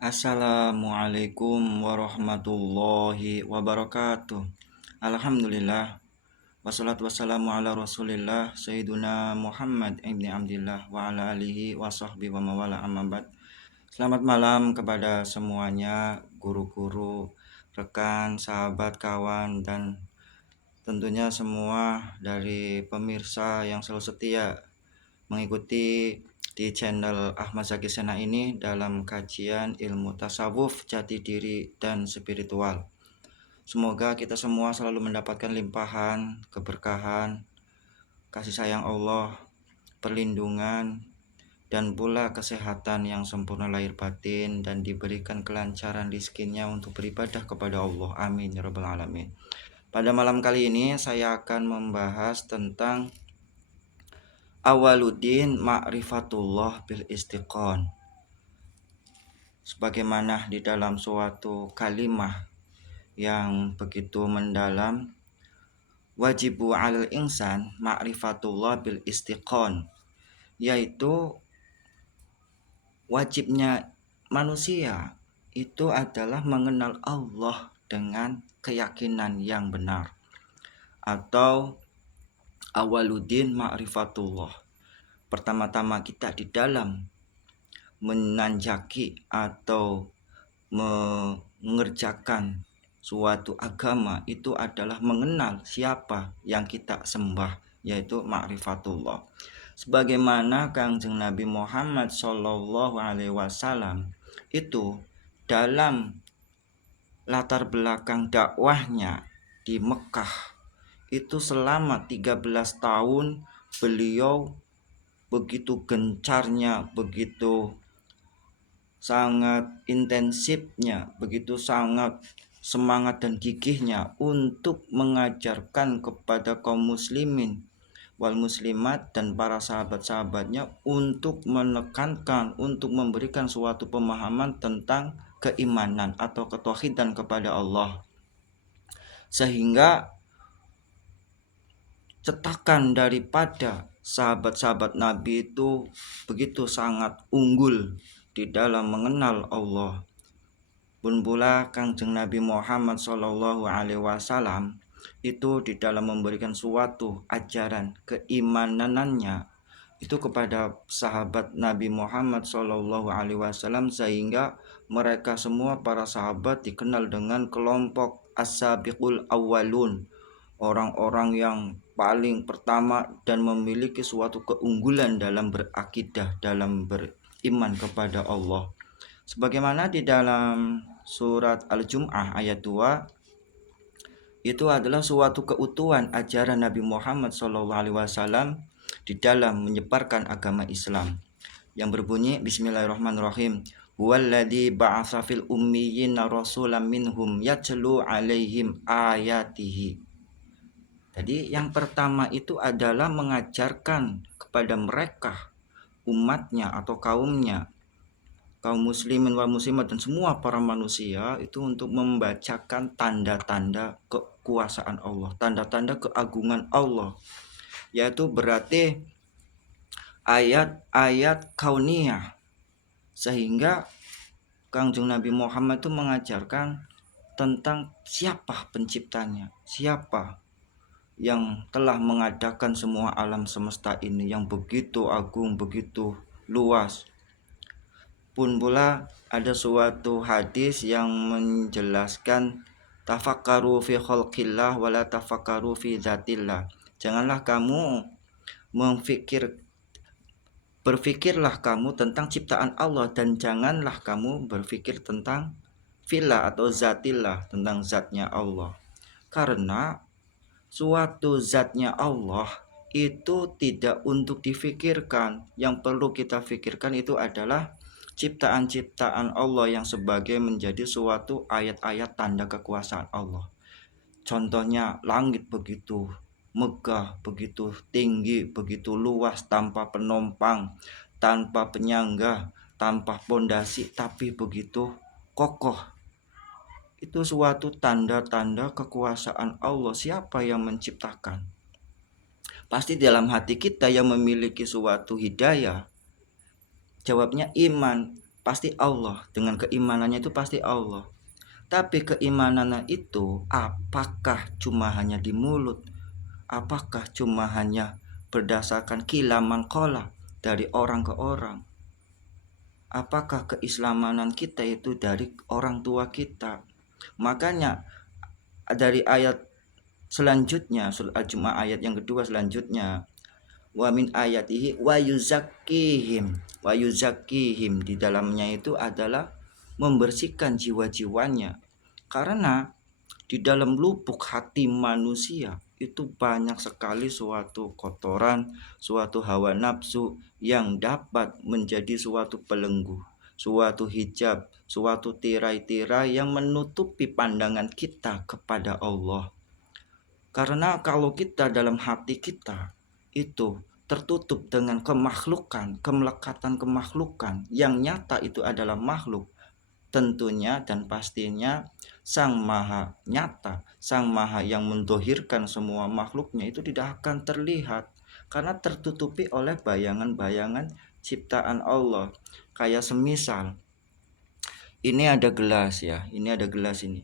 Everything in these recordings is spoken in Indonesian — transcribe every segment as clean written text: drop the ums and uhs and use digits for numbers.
Assalamualaikum warahmatullahi wabarakatuh. Alhamdulillah. Wassalatu wassalamu ala rasulillah Sayyiduna Muhammad ibni Abdillah wa ala alihi wa sahbihi wa mawala amma ba'd. Selamat malam kepada semuanya, guru-guru, rekan, sahabat, kawan, dan tentunya semua dari pemirsa yang selalu setia mengikuti di channel Ahmad Zaki Sena ini dalam kajian ilmu tasawuf, jati diri, dan spiritual. Semoga kita semua selalu mendapatkan limpahan, keberkahan, kasih sayang Allah, perlindungan, dan pula kesehatan yang sempurna lahir batin, dan diberikan kelancaran rizkinya untuk beribadah kepada Allah. Amin ya rabbal alamin. Pada malam kali ini saya akan membahas tentang awaluddin ma'rifatullah bil istiqon. Sebagaimana di dalam suatu kalimah yang begitu mendalam, wajibu alal insan ma'rifatullah bil istiqon, yaitu wajibnya manusia itu adalah mengenal Allah dengan keyakinan yang benar, atau awaluddin ma'rifatullah. Pertama-tama kita di dalam menanjaki atau mengerjakan suatu agama itu adalah mengenal siapa yang kita sembah, yaitu ma'rifatullah. Sebagaimana Kangjeng Nabi Muhammad SAW itu dalam latar belakang dakwahnya di Mekah itu selama 13 tahun beliau begitu gencarnya, begitu sangat intensifnya, begitu sangat semangat dan gigihnya untuk mengajarkan kepada kaum muslimin wal muslimat dan para sahabat-sahabatnya untuk menekankan, untuk memberikan suatu pemahaman tentang keimanan atau ketauhidan kepada Allah, sehingga cetakan daripada sahabat-sahabat Nabi itu begitu sangat unggul di dalam mengenal Allah. Pun pula Kangjeng Nabi Muhammad SAW itu di dalam memberikan suatu ajaran keimanannya itu kepada sahabat Nabi Muhammad SAW, sehingga mereka semua para sahabat dikenal dengan kelompok as-sabiqul awwalun, orang-orang yang paling pertama dan memiliki suatu keunggulan dalam berakidah, dalam beriman kepada Allah. Sebagaimana di dalam surat Al-Jum'ah ayat 2, itu adalah suatu keutuhan ajaran Nabi Muhammad SAW di dalam menyebarkan agama Islam, yang berbunyi Bismillahirrahmanirrahim. Huwallazi ba'atsa fil ummiyina rasulan minhum yatlu 'alaihim ayatihi. Jadi yang pertama itu adalah mengajarkan kepada mereka, umatnya atau kaumnya, kaum muslimin wal muslimat dan semua para manusia itu untuk membacakan tanda-tanda kekuasaan Allah, tanda-tanda keagungan Allah, yaitu berarti ayat-ayat kauniyah, sehingga Kangjeng Nabi Muhammad itu mengajarkan tentang siapa penciptanya, siapa yang telah mengadakan semua alam semesta ini yang begitu agung, begitu luas. Pun pula ada suatu hadis yang menjelaskan tafakkaru fi khalqillah wala tafakkaru fi zatillah. Janganlah kamu berfikirlah kamu tentang ciptaan Allah, dan janganlah kamu berfikir tentang fillah atau zatillah, tentang zatnya Allah. Karena suatu zatnya Allah itu tidak untuk difikirkan. Yang perlu kita fikirkan itu adalah ciptaan-ciptaan Allah yang sebagai menjadi suatu ayat-ayat tanda kekuasaan Allah. Contohnya langit begitu megah, begitu tinggi, begitu luas, tanpa penompang, tanpa penyangga, tanpa pondasi, tapi begitu kokoh. Itu suatu tanda-tanda kekuasaan Allah. Siapa yang menciptakan? Pasti dalam hati kita yang memiliki suatu hidayah. Jawabnya iman. pasti Allah, dengan keimanannya itu pasti Allah. Tapi keimanannya itu apakah cuma hanya di mulut? Apakah cuma hanya berdasarkan kilaman kola dari orang ke orang? Apakah keislamanan kita itu dari orang tua kita? Makanya dari ayat selanjutnya, surah Al-Jumu'ah ayat yang kedua selanjutnya, wa min ayatihi wa yuzakkihim, di dalamnya itu adalah membersihkan jiwa-jiwanya. Karena di dalam lubuk hati manusia itu banyak sekali suatu kotoran, suatu hawa nafsu yang dapat menjadi suatu belenggu, suatu hijab, suatu tirai-tirai yang menutupi pandangan kita kepada Allah. Karena kalau kita dalam hati kita itu tertutup dengan kemakhlukan, kemelekatan kemakhlukan yang nyata itu adalah makhluk, tentunya dan pastinya Sang Maha Nyata, Sang Maha yang mendohirkan semua makhluknya itu tidak akan terlihat karena tertutupi oleh bayangan-bayangan ciptaan Allah. Kayak semisal ini ada gelas ya, ini ada gelas ini.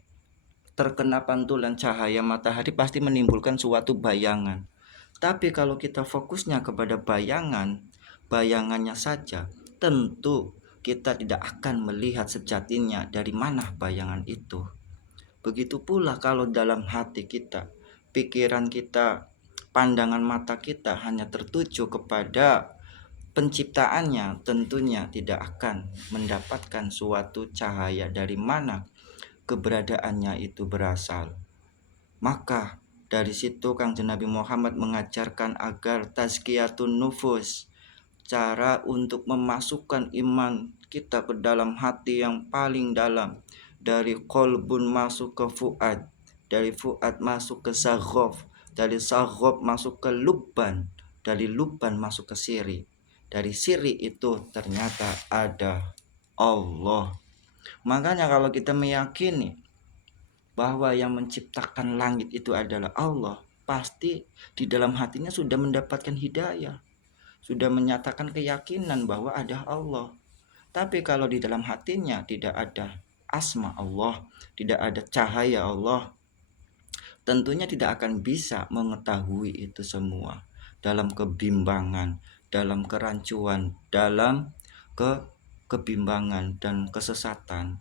Terkena pantulan cahaya matahari pasti menimbulkan suatu bayangan. Tapi kalau kita fokusnya kepada bayangannya saja, tentu kita tidak akan melihat sejatinya dari mana bayangan itu. Begitu pula kalau dalam hati kita, pikiran kita, pandangan mata kita hanya tertuju kepada penciptaannya, tentunya tidak akan mendapatkan suatu cahaya dari mana keberadaannya itu berasal. Maka dari situ Kangjeng Nabi Muhammad mengajarkan agar tazkiyatun nufus, cara untuk memasukkan iman kita ke dalam hati yang paling dalam, dari kolbun masuk ke fuad, dari fuad masuk ke saghaf, dari saghaf masuk ke lubban, dari lubban masuk ke siri, dari siri itu ternyata ada Allah. Makanya kalau kita meyakini bahwa yang menciptakan langit itu adalah Allah, pasti di dalam hatinya sudah mendapatkan hidayah, sudah menyatakan keyakinan bahwa ada Allah. Tapi kalau di dalam hatinya tidak ada asma Allah, tidak ada cahaya Allah, tentunya tidak akan bisa mengetahui itu semua dalam kebimbangan, dalam kerancuan, dalam kebimbangan dan kesesatan.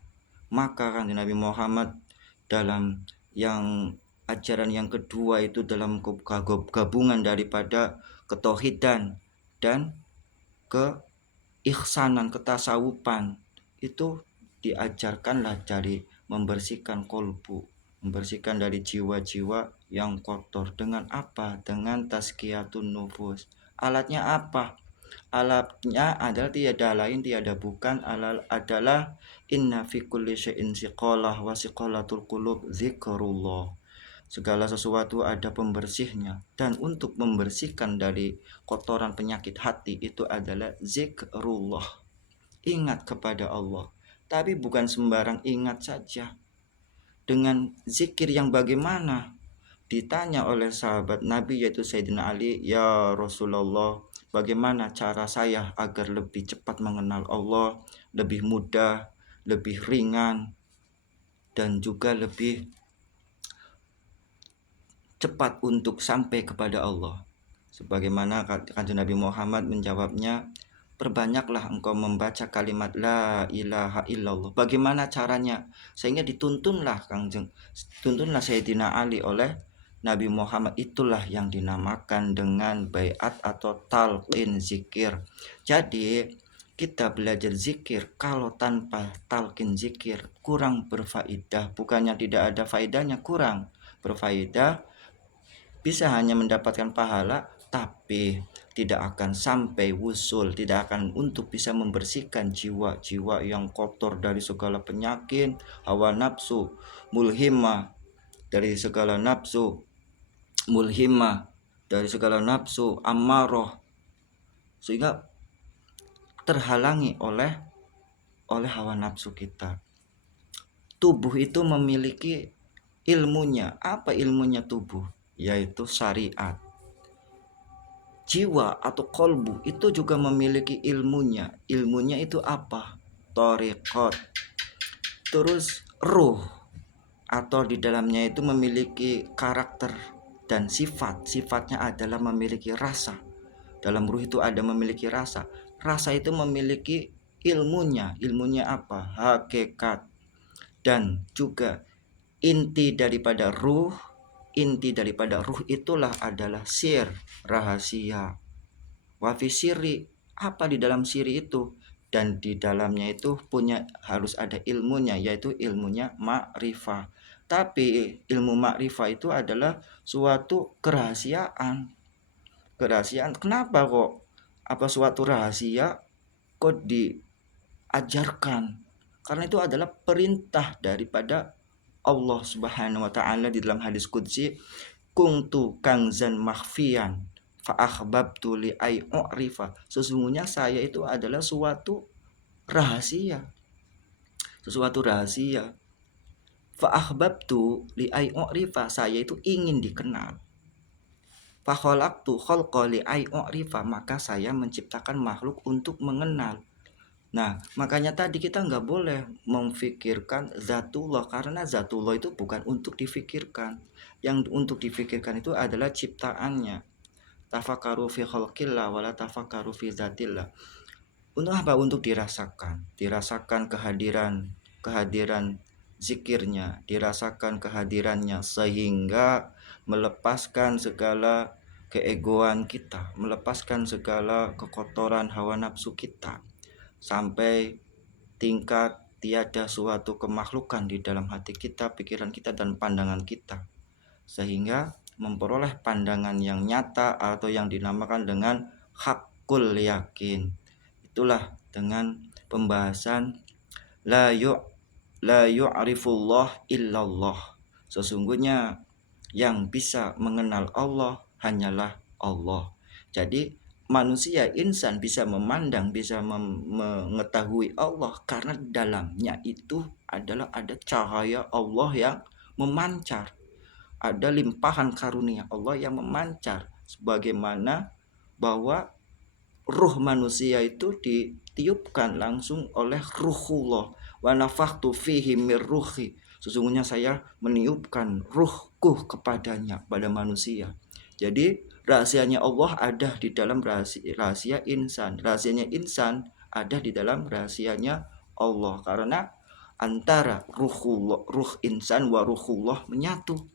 Maka kan Nabi Muhammad dalam yang ajaran yang kedua itu dalam gabungan daripada ketauhidan dan keihsanan, ketasawufan, itu diajarkanlah dari membersihkan kolbu, membersihkan dari jiwa-jiwa yang kotor. Dengan apa? Dengan tazkiyatun nufus. Alatnya apa? Alatnya adalah tiada lain tiada bukan adalah inna fi kulli syai'in siqalah wa siqalatul qulub zikrullah. Segala sesuatu ada pembersihnya, dan untuk membersihkan dari kotoran penyakit hati itu adalah zikrullah, ingat kepada Allah. Tapi bukan sembarang ingat saja. Dengan zikir yang bagaimana? Ditanya oleh sahabat Nabi yaitu Sayyidina Ali, ya Rasulullah, bagaimana cara saya agar lebih cepat mengenal Allah, lebih mudah, lebih ringan, dan juga lebih cepat untuk sampai kepada Allah? Sebagaimana Kanjeng Nabi Muhammad menjawabnya, perbanyaklah engkau membaca kalimat la ilaha illallah. Bagaimana caranya? Sehingga dituntunlah Sayyidina Ali oleh Nabi Muhammad, itulah yang dinamakan dengan baiat atau talqin zikir. Jadi kita belajar zikir kalau tanpa talqin zikir kurang berfaedah. Bukannya tidak ada faedahnya, kurang berfaedah, bisa hanya mendapatkan pahala tapi tidak akan sampai wusul, tidak akan untuk bisa membersihkan jiwa-jiwa yang kotor dari segala penyakit, hawa nafsu mulhimah, dari segala nafsu mulhimah, dari segala nafsu ammaroh, sehingga terhalangi oleh hawa nafsu kita. Tubuh itu memiliki ilmunya. Apa ilmunya tubuh? Yaitu syariat. Jiwa atau kolbu itu juga memiliki ilmunya. Ilmunya itu apa? tariqat. Terus ruh atau di dalamnya itu memiliki karakter dan sifat. Sifatnya adalah memiliki rasa. Dalam ruh itu ada memiliki rasa. Rasa itu memiliki ilmunya. Ilmunya apa? Hakikat. Dan juga inti daripada ruh itulah adalah sir, rahasia. Wafi siri, apa di dalam siri itu? Dan di dalamnya itu harus ada ilmunya, yaitu ilmunya ma'rifah. Tapi ilmu ma'rifah itu adalah suatu kerahasiaan. Kenapa kok suatu rahasia kok diajarkan? Karena itu adalah perintah daripada Allah Subhanahu wa taala di dalam hadis qudsi, kuntu kanzan makhfiyan fa akhbabtu li ay u'rifa. Sesungguhnya saya itu adalah suatu rahasia. Fa akhbabtu li ay u'rifa, saya itu ingin dikenal. Fa khalaqtu khalqa li ay u'rifa, maka saya menciptakan makhluk untuk mengenal. Nah, makanya tadi kita nggak boleh memfikirkan zatullah, karena zatullah itu bukan untuk difikirkan. Yang untuk difikirkan itu adalah ciptaannya. Tafakkaru fi khalqillah wala tafakkaru fi zatillah. Untuk apa? Untuk dirasakan kehadiran zikirnya, dirasakan kehadirannya, sehingga melepaskan segala keegoan kita, melepaskan segala kekotoran hawa nafsu kita, sampai tingkat tiada suatu kemakhlukan di dalam hati kita, pikiran kita, dan pandangan kita, sehingga memperoleh pandangan yang nyata atau yang dinamakan dengan hakul yakin. Itulah dengan pembahasan la yu'rifullah illallah. Sesungguhnya yang bisa mengenal Allah hanyalah Allah. Jadi manusia, insan bisa memandang, bisa mengetahui Allah karena dalamnya itu adalah ada cahaya Allah yang memancar, ada limpahan karunia Allah yang memancar, sebagaimana bahwa ruh manusia itu ditiupkan langsung oleh ruhullah, wa nafakhtu fihi mir ruhi, sesungguhnya saya meniupkan ruhku kepadanya, pada manusia. Jadi rahasianya Allah ada di dalam rahasia insan. Rahasianya insan ada di dalam rahasianya Allah, karena antara ruh insan wa ruhullah menyatu.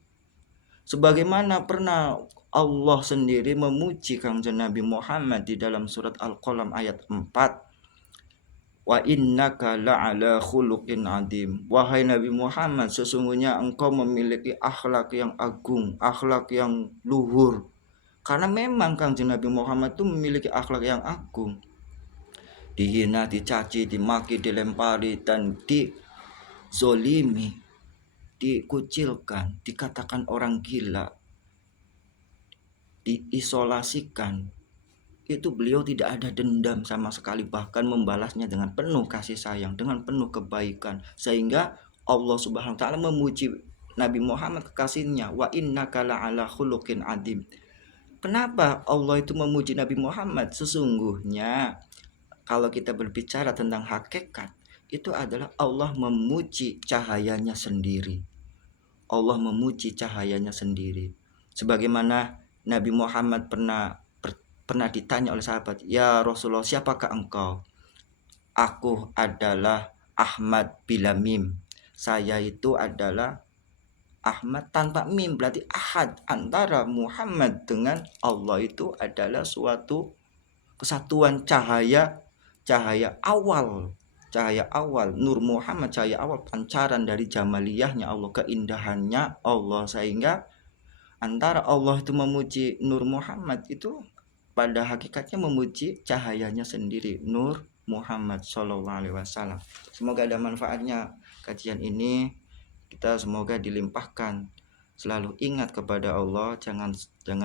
Sebagaimana pernah Allah sendiri memuji Kangjeng Nabi Muhammad di dalam surat Al-Qalam ayat 4. Wa innaka la'ala khuluqin adim. Wahai Nabi Muhammad, sesungguhnya engkau memiliki akhlak yang agung, akhlak yang luhur. Karena memang Kangjeng Nabi Muhammad itu memiliki akhlak yang agung. Dihina, dicaci, dimaki, dilempari, dan dizolimi, dikucilkan, dikatakan orang gila, diisolasikan, itu beliau tidak ada dendam sama sekali, bahkan membalasnya dengan penuh kasih sayang, dengan penuh kebaikan, sehingga Allah Subhanahu wa taala memuji Nabi Muhammad kekasihnya, wa innaka la'ala khuluqin adim. Kenapa Allah itu memuji Nabi Muhammad? Sesungguhnya kalau kita berbicara tentang hakikat, itu adalah Allah memuji cahayanya sendiri. Allah memuji cahayanya sendiri. Sebagaimana Nabi Muhammad pernah ditanya oleh sahabat, ya Rasulullah, siapakah engkau? Aku adalah Ahmad bila mim. Saya itu adalah Ahmad tanpa mim, berarti ahad. Antara Muhammad dengan Allah itu adalah suatu kesatuan cahaya awal. Cahaya awal, Nur Muhammad, cahaya awal, pancaran dari jamaliyahnya Allah, keindahannya Allah, sehingga antara Allah itu memuji Nur Muhammad itu pada hakikatnya memuji cahayanya sendiri, Nur Muhammad SAW. Semoga ada manfaatnya kajian ini. Kita semoga dilimpahkan, selalu ingat kepada Allah, jangan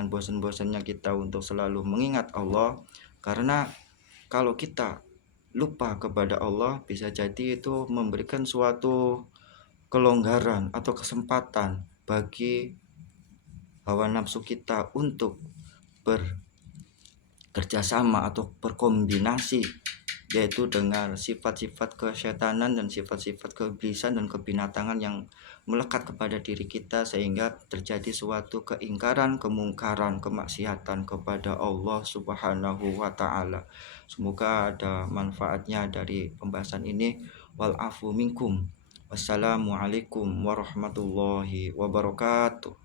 bosan-bosannya kita untuk selalu mengingat Allah, karena kalau kita lupa kepada Allah, bisa jadi itu memberikan suatu kelonggaran atau kesempatan bagi hawa nafsu kita untuk bekerjasama atau berkombinasi yaitu dengan sifat-sifat kesyaitanan dan sifat-sifat keiblisan dan kebinatangan yang melekat kepada diri kita, sehingga terjadi suatu keingkaran, kemungkaran, kemaksiatan kepada Allah Subhanahu wa taala. Semoga ada manfaatnya dari pembahasan ini. Wal afu minkum. Wassalamualaikum warahmatullahi wabarakatuh.